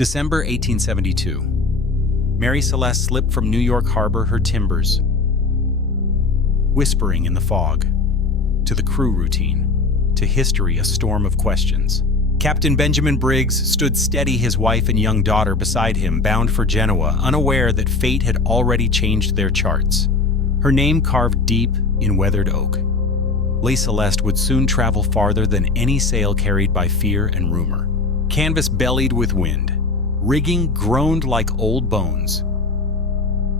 December 1872. Mary Celeste slipped from New York Harbor, her timbers whispering in the fog. To the crew routine, to history a storm of questions. Captain Benjamin Briggs stood steady, his wife and young daughter beside him, bound for Genoa, unaware that fate had already changed their charts. Her name carved deep in weathered oak. Dei Celeste would soon travel farther than any sail carried by fear and rumor. Canvas bellied with wind. Rigging groaned like old bones.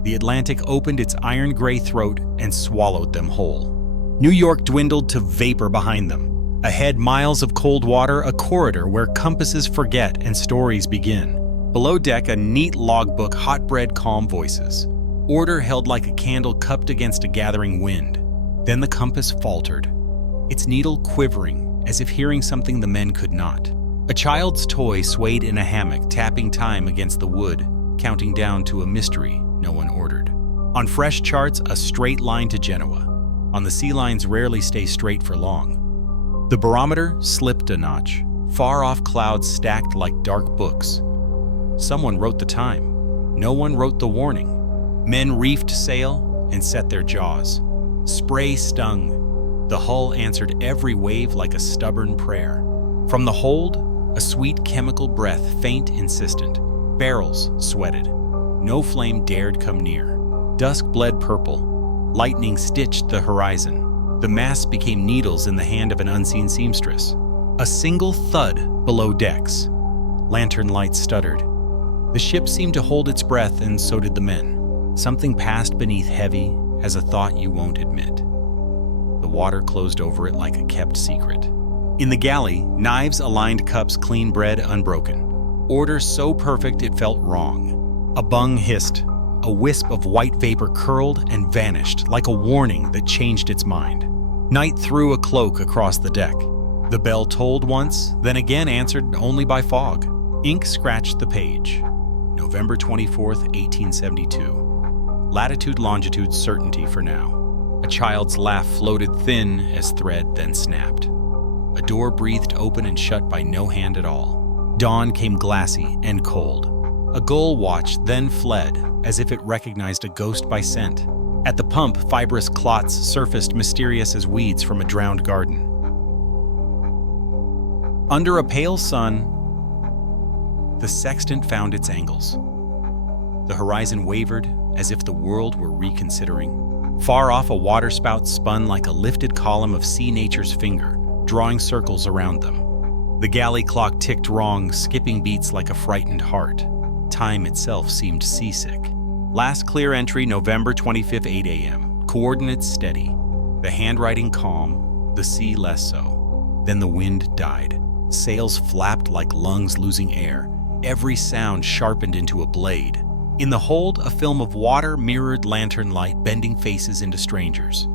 The Atlantic opened its iron-gray throat and swallowed them whole. New York dwindled to vapor behind them. Ahead, miles of cold water, a corridor where compasses forget and stories begin. Below deck, a neat logbook, hot-bred calm voices. Order held like a candle cupped against a gathering wind. Then the compass faltered, its needle quivering as if hearing something the men could not. A child's toy swayed in a hammock, tapping time against the wood, counting down to a mystery no one ordered. On fresh charts, a straight line to Genoa. On the sea lines rarely stay straight for long. The barometer slipped a notch. Far-off clouds stacked like dark books. Someone wrote the time. No one wrote the warning. Men reefed sail and set their jaws. Spray stung. The hull answered every wave like a stubborn prayer. From the hold, a sweet chemical breath, faint, insistent. Barrels sweated. No flame dared come near. Dusk bled purple. Lightning stitched the horizon. The masts became needles in the hand of an unseen seamstress. A single thud below decks. Lantern lights stuttered. The ship seemed to hold its breath, and so did the men. Something passed beneath, heavy as a thought you won't admit. The water closed over it like a kept secret. In the galley, knives aligned cups, clean bread unbroken. Order so perfect it felt wrong. A bung hissed. A wisp of white vapor curled and vanished like a warning that changed its mind. Night threw a cloak across the deck. The bell tolled once, then again answered only by fog. Ink scratched the page. November 24th, 1872. Latitude, longitude, certainty for now. A child's laugh floated thin as thread, then snapped. A door breathed open and shut by no hand at all. Dawn came glassy and cold. A gull watched, then fled, as if it recognized a ghost by scent. At the pump, fibrous clots surfaced, mysterious as weeds from a drowned garden. Under a pale sun, the sextant found its angles. The horizon wavered, as if the world were reconsidering. Far off, a waterspout spun like a lifted column of sea nature's finger, drawing circles around them. The galley clock ticked wrong, skipping beats like a frightened heart. Time itself seemed seasick. Last clear entry, November 25th, 8 a.m. Coordinates steady. The handwriting calm, the sea less so. Then the wind died. Sails flapped like lungs losing air. Every sound sharpened into a blade. In the hold, a film of water mirrored lantern light, bending faces into strangers.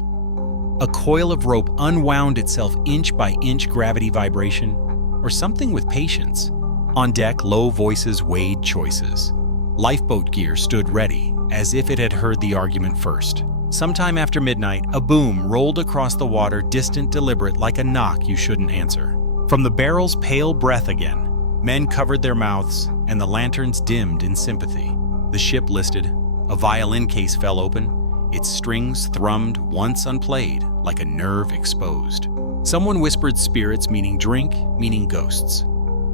A coil of rope unwound itself inch by inch, gravity, vibration, or something with patience. On deck, low voices weighed choices. Lifeboat gear stood ready, as if it had heard the argument first. Sometime after midnight, a boom rolled across the water, distant, deliberate, like a knock you shouldn't answer. From the barrel's pale breath again, men covered their mouths, and the lanterns dimmed in sympathy. The ship listed. A violin case fell open. Its strings thrummed, once unplayed, like a nerve exposed. Someone whispered spirits, meaning drink, meaning ghosts.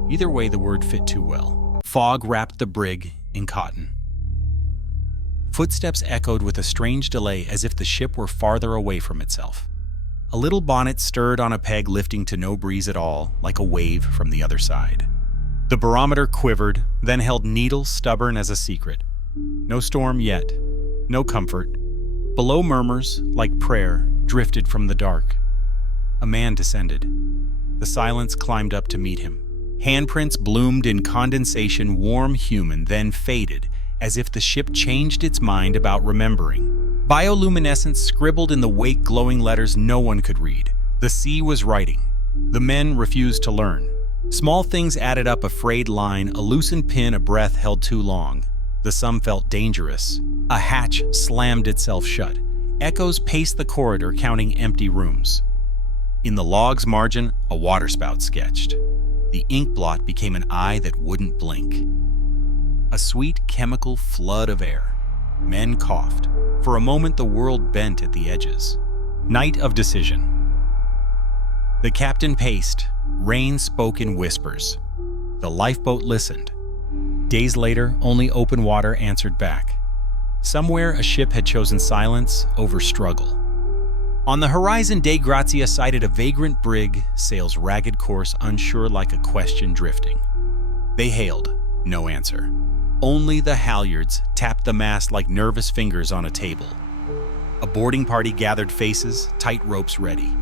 Either way, the word fit too well. Fog wrapped the brig in cotton. Footsteps echoed with a strange delay, as if the ship were farther away from itself. A little bonnet stirred on a peg, lifting to no breeze at all, like a wave from the other side. The barometer quivered, then held needle stubborn as a secret. No storm yet, no comfort. Below, murmurs, like prayer, drifted from the dark. A man descended. The silence climbed up to meet him. Handprints bloomed in condensation, warm, human, then faded, as if the ship changed its mind about remembering. Bioluminescence scribbled in the wake, glowing letters no one could read. The sea was writing. The men refused to learn. Small things added up, a frayed line, a loosened pin, a breath held too long. The sum felt dangerous. A hatch slammed itself shut. Echoes paced the corridor, counting empty rooms. In the log's margin, a waterspout sketched. The ink blot became an eye that wouldn't blink. a sweet chemical flood of air. Men coughed. For a moment, the world bent at the edges. Night of decision. The captain paced. Rain spoke in whispers. The lifeboat listened. Days later, only open water answered back. Somewhere, a ship had chosen silence over struggle. On the horizon, Dei Gratia sighted a vagrant brig, sail's ragged course unsure like a question drifting. They hailed. No answer. Only the halyards tapped the mast like nervous fingers on a table. A boarding party gathered faces, tight ropes ready.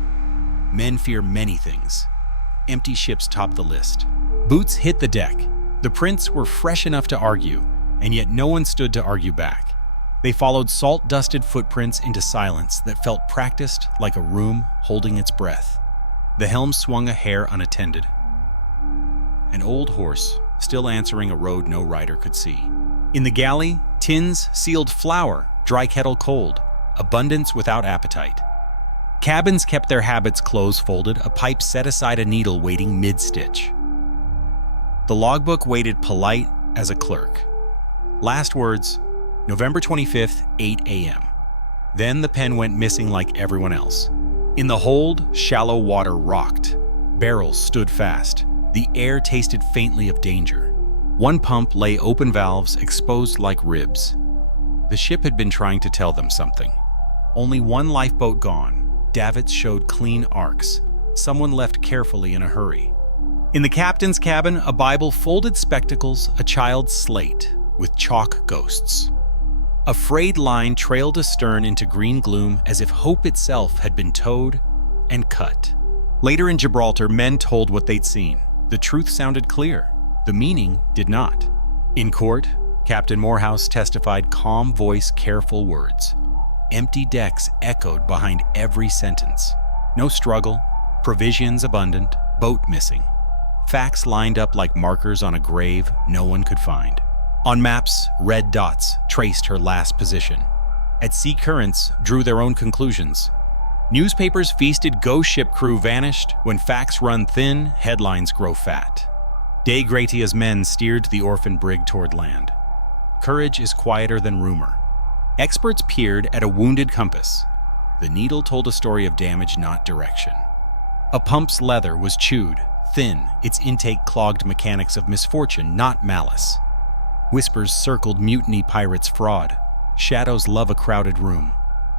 Men fear many things. Empty ships topped the list. Boots hit the deck. The prints were fresh enough to argue, and yet no one stood to argue back. They followed salt-dusted footprints into silence that felt practiced like a room holding its breath. The helm swung a hair unattended. An old horse, still answering a road no rider could see. In the galley, tins sealed flour, dry kettle cold, abundance without appetite. Cabins kept their habits close folded, a pipe set aside, a needle waiting mid-stitch. The logbook waited polite as a clerk. Last words, November 25th, 8 a.m. Then the pen went missing like everyone else. In the hold, shallow water rocked. Barrels stood fast. The air tasted faintly of danger. One pump lay open, valves exposed like ribs. The ship had been trying to tell them something. Only one lifeboat gone. Davits showed clean arcs. Someone left carefully in a hurry. In the captain's cabin, a Bible, folded spectacles, a child's slate with chalk ghosts. A frayed line trailed astern into green gloom as if hope itself had been towed and cut. Later in Gibraltar, men told what they'd seen. The truth sounded clear. The meaning did not. In court, Captain Morehouse testified, calm voice, careful words. Empty decks echoed behind every sentence. No struggle, provisions abundant, boat missing. Facts lined up like markers on a grave no one could find. On maps, red dots traced her last position. At sea, currents drew their own conclusions. Newspapers feasted, ghost ship crew vanished. When facts run thin, headlines grow fat. Dei Gratia's men steered the orphan brig toward land. Courage is quieter than rumor. Experts peered at a wounded compass. The needle told a story of damage, not direction. A pump's leather was chewed, thin, its intake clogged, mechanics of misfortune, not malice. Whispers circled, mutiny, pirates, fraud. Shadows love a crowded room.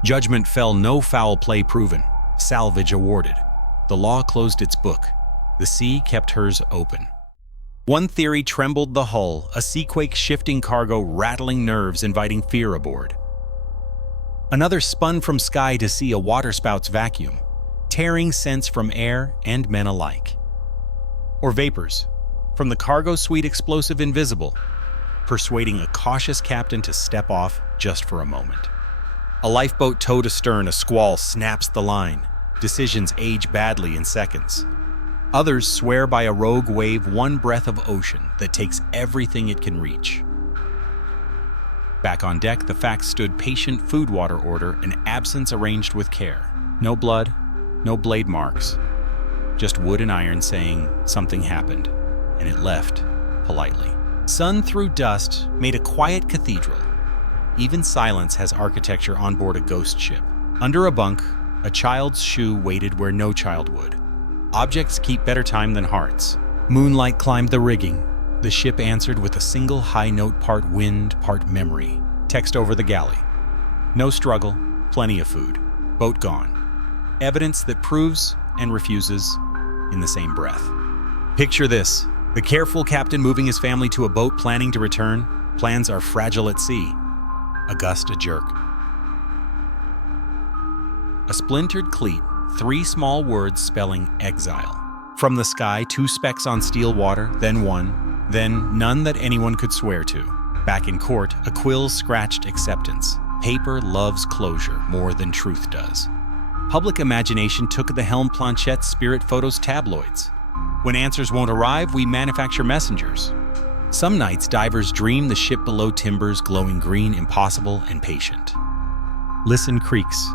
Judgment fell, no foul play proven. Salvage awarded. The law closed its book. The sea kept hers open. One theory trembled the hull, a seaquake, shifting cargo, rattling nerves, inviting fear aboard. Another spun from sky to sea, a waterspouts vacuum, tearing scents from air and men alike. Or vapors, from the cargo suite, explosive, invisible, persuading a cautious captain to step off just for a moment. A lifeboat towed astern, a squall snaps the line. Decisions age badly in seconds. Others swear by a rogue wave, one breath of ocean that takes everything it can reach. Back on deck, the facts stood, patient, food, water order, an absence arranged with care. No blood, no blade marks, just wood and iron saying something happened, and it left politely. Sun through dust made a quiet cathedral. Even silence has architecture on board a ghost ship. Under a bunk, a child's shoe waited where no child would. Objects keep better time than hearts. Moonlight climbed the rigging. The ship answered with a single high note, part wind, part memory. Text over the galley. No struggle, plenty of food. Boat gone. Evidence that proves and refuses in the same breath. Picture this. The careful captain moving his family to a boat, planning to return. Plans are fragile at sea. A gust, a jerk. A splintered cleat, 3 small words spelling exile. From the sky, 2 specks on still water, then 1, then none that anyone could swear to. Back in court, a quill scratched acceptance. Paper loves closure more than truth does. Public imagination took the helm, planchettes, spirit photos, tabloids. When answers won't arrive, we manufacture messengers. Some nights, divers dream the ship below, timbers glowing green, impossible and patient. Listen, creaks.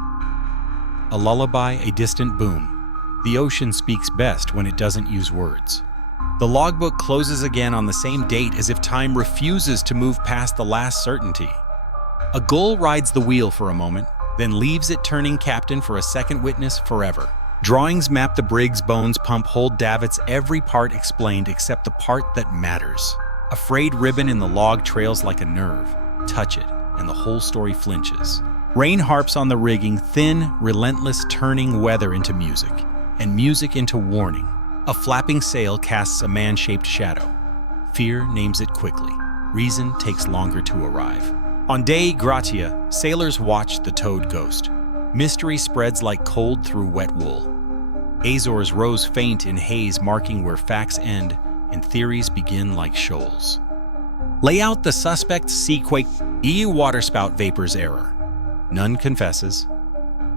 A lullaby, a distant boom. The ocean speaks best when it doesn't use words. The logbook closes again on the same date as if time refuses to move past the last certainty. A gull rides the wheel for a moment, then leaves it turning captain for a second witness forever. Drawings map the brig's bones pump hold davits, every part explained except the part that matters. A frayed ribbon in the log trails like a nerve. Touch it, and the whole story flinches. Rain harps on the rigging, thin, relentless, turning weather into music, and music into warning. A flapping sail casts a man-shaped shadow. Fear names it quickly. Reason takes longer to arrive. On Dei Gratia, sailors watch the towed ghost. Mystery spreads like cold through wet wool. Azores rose faint in haze, marking where facts end and theories begin like shoals. Lay out the suspect's seaquake, EU waterspout vapors error. None confesses.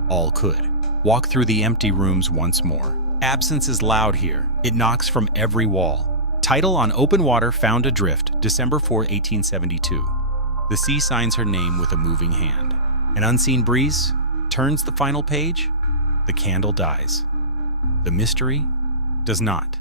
All could. Walk through the empty rooms once more. Absence is loud here. It knocks from every wall. Title on open water found adrift, December 4, 1872. The sea signs her name with a moving hand. An unseen breeze turns the final page. The candle dies. The mystery does not.